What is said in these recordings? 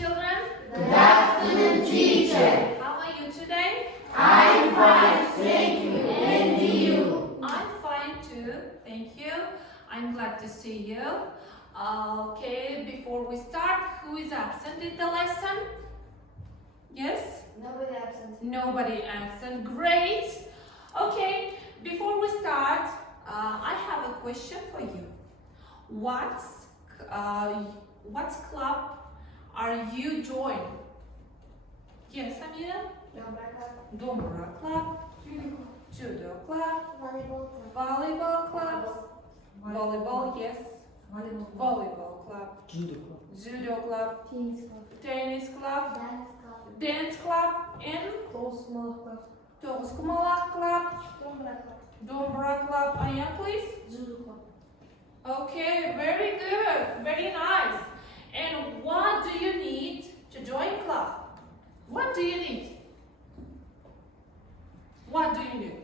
children. Good afternoon, teacher. How are you today? I'm fine, thank you. And you? I'm fine too, thank you. I'm glad to see you. Okay, before we start, who is absent in the lesson? Yes? Nobody absent. Nobody absent. Great. Okay, before we start, I have a question for you. What club are you joining? Yes, Amira? Dombra club. Judo club. Volleyball club. Volleyball, yes. Volleyball club. Judo club. Tennis club. Dance club. And Toğuzkumalak club. Dombra club. Aya, please. Okay, very good. Very nice. And what do you need to join club? What do you need? What do you need?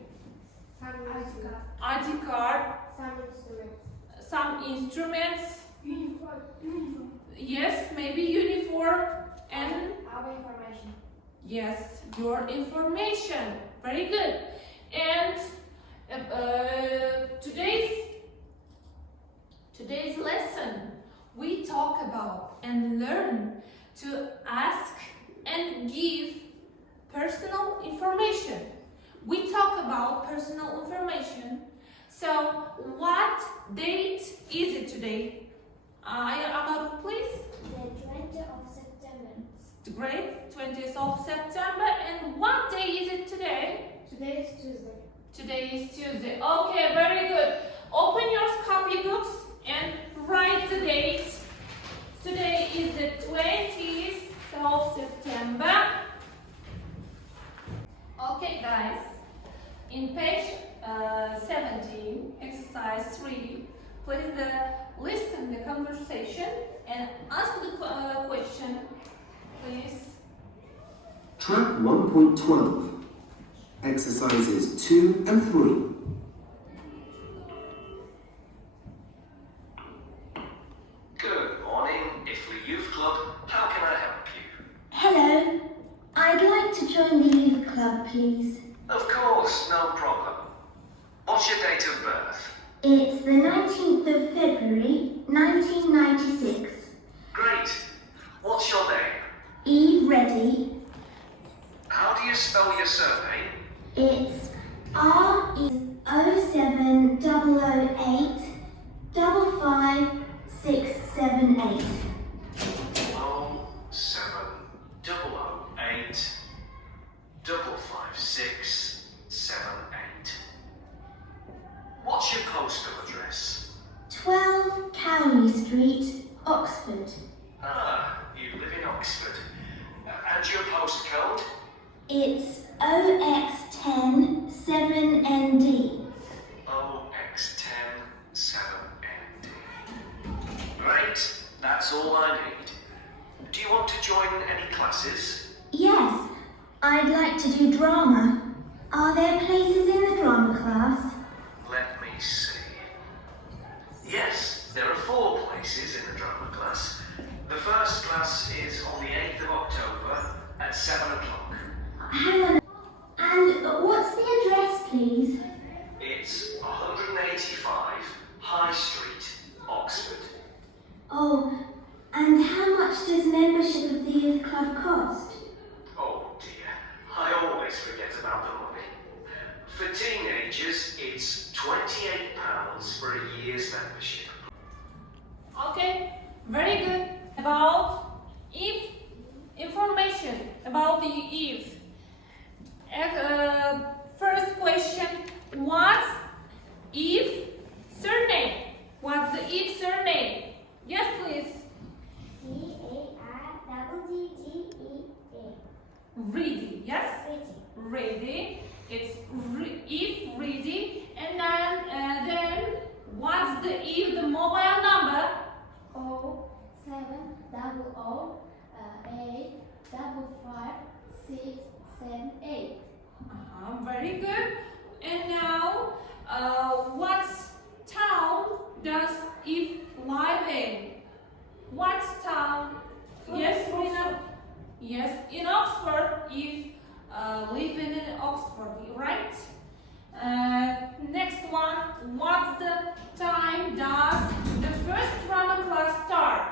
ID card. Some instruments. Yes, maybe uniform and Our information. yes, your information. Very good. And today's lesson we talk about and learn to ask and give personal information. We talk about personal information. So, what date is it today? Amaru, please. The 20th of September. Great, 20th of September. And what day is it today? Today is Tuesday. Today is Tuesday. Okay, very good. Open your copybooks and write the date. Today is the 20th of September. Okay, guys. In page 17, exercise 3, please listen the conversation and ask the question, please. Track 1.12, exercises 2 and 3. Good morning, Italy Youth Club. How can I help you? Hello, I'd like to join the youth club, please. Of course, no problem. What's your date of birth? It's the 19th of February, 1996. Great. What's your name? Eve Reddy. How do you spell your surname? It's R07008 55678. 07008 55678. What's your postal address? 12 Cowley Street, Oxford. Ah, you live in Oxford. And your postcode? It's OX10 7ND. OX10 7ND. Great, that's all I need. Do you want to join any classes? Yes, I'd like to do drama. Are there places in the drama class? Let me see. Yes, there are 4 places in the drama class. The first class is on the 8th of October at 7 o'clock. Hang on. And what's the address, please? It's 185 High Street, Oxford. Oh, and how much does membership of the youth club cost? Oh dear, I always forget about the money. For teenagers, it's £28 for a year's membership. Okay, very good. About Eve, information about the Eve. First question, what's Eve surname? What's the Eve surname? Yes, please. C-A-R-D-D-E-A. Reedy, yes? Reedy. It's Eve Reedy. And then what's the Eve, the mobile number? 07008555678. Very good. And now, what town does Eve live in? What town Yes, Rina. Yes, in Oxford, if living in Oxford, right? Next one, what's the time does the first drama class start?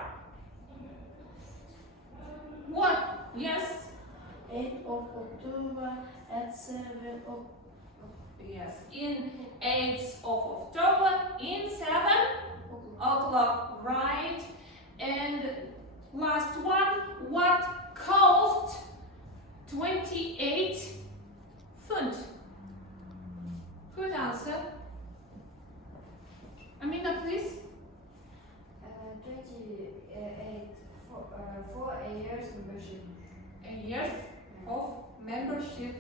What? Yes? 8th of October at 7 o'clock. Yes, in 8th of October, in 7 o'clock, right? And last one, what cost 28 pfund? Good answer. Amina, please. 28 for a year's membership. A years of membership.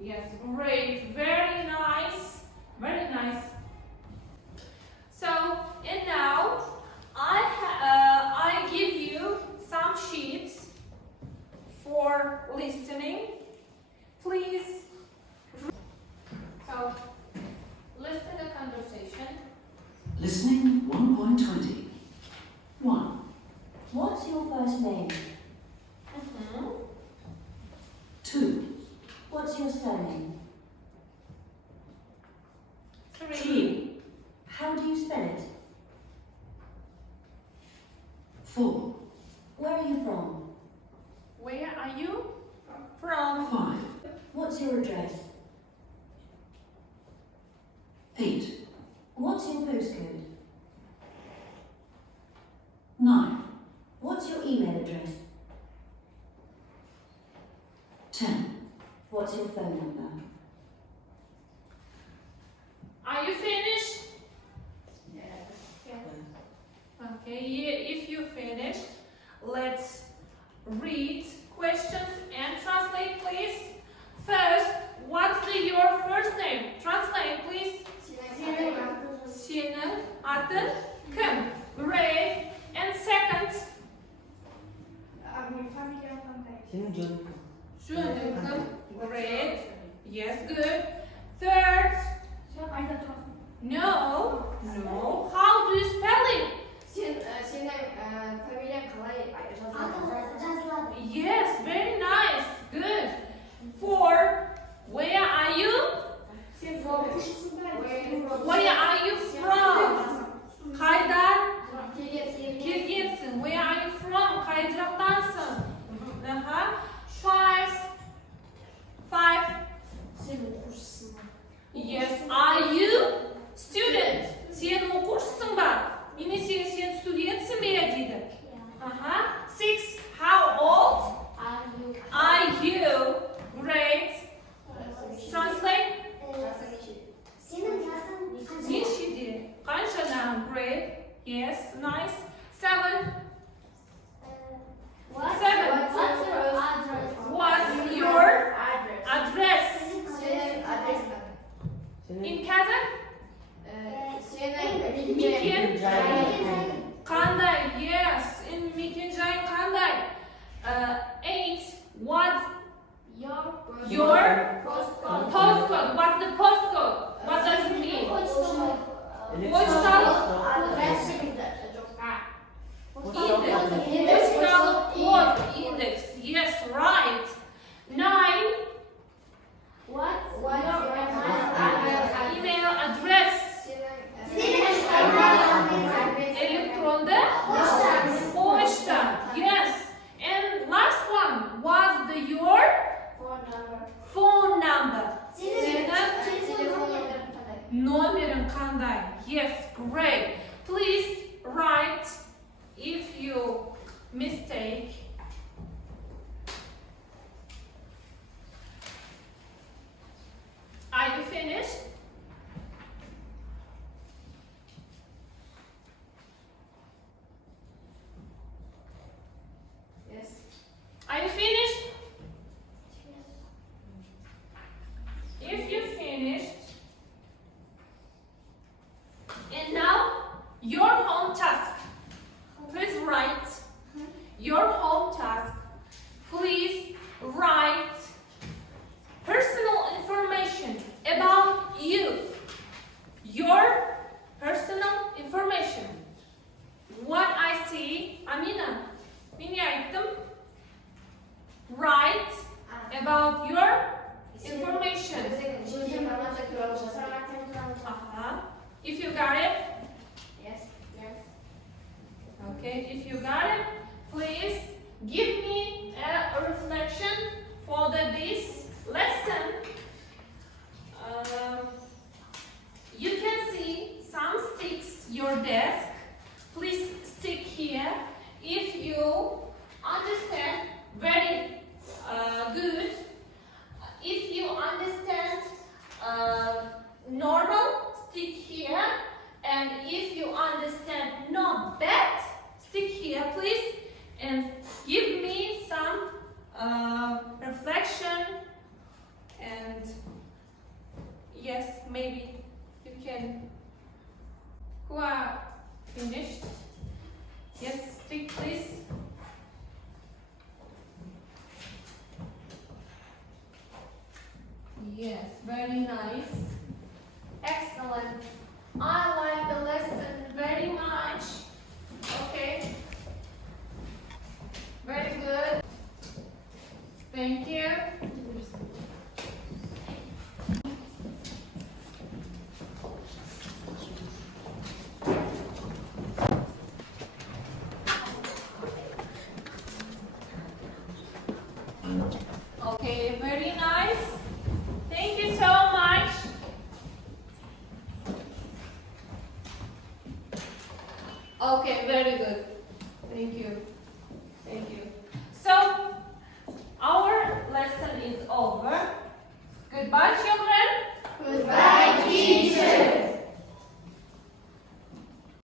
Yes, great, very nice, very nice. So, and now I give you some sheets for listening. Please. So, listen to the conversation. Listening 1.20. 1. What's your first name? 2. What's your surname? 3. How do you spell it? 4. Where are you from? Where are you from? 5. What's your address? 8. What's your postcode? 9. What's your email address? 10. What's your phone number? Are you finished? Yes. Okay, if you finished, let's read questions and translate, please. First, what's your first name? Translate, please. Senin adın kim? Great. And second, Jonathan. Great. Yes, good. Third, no. How do you spell it? Senin familien kalay yazılı. Yes, very nice. Good. 4. Where are you? Where are you from? Kaydan kelgensin. Where are you from? Kay jaktansın? 5. Yes. Are you student? Sen okursun ba? Немесе sen studentsin mi deydi? 6. How old are you? Great. Translate. Нешеде? Қаншадан? Great. Yes, nice. 7. Okay, if you got it, please give me a reflection for this lesson. You can see some sticks your desk. Please stick here. If you understand very good, if you understand normal, stick here. And if you understand not bad, stick here, please. And give me some reflection. And yes, maybe you can. Who are finished? Yes, stick, please. Yes, very nice. Excellent. I like the lesson very much. Okay. Very good. Thank you. Okay, very nice. Thank you so much. Okay, very good. Thank you. Thank you. So, our lesson is over. Goodbye, children. Goodbye, teacher.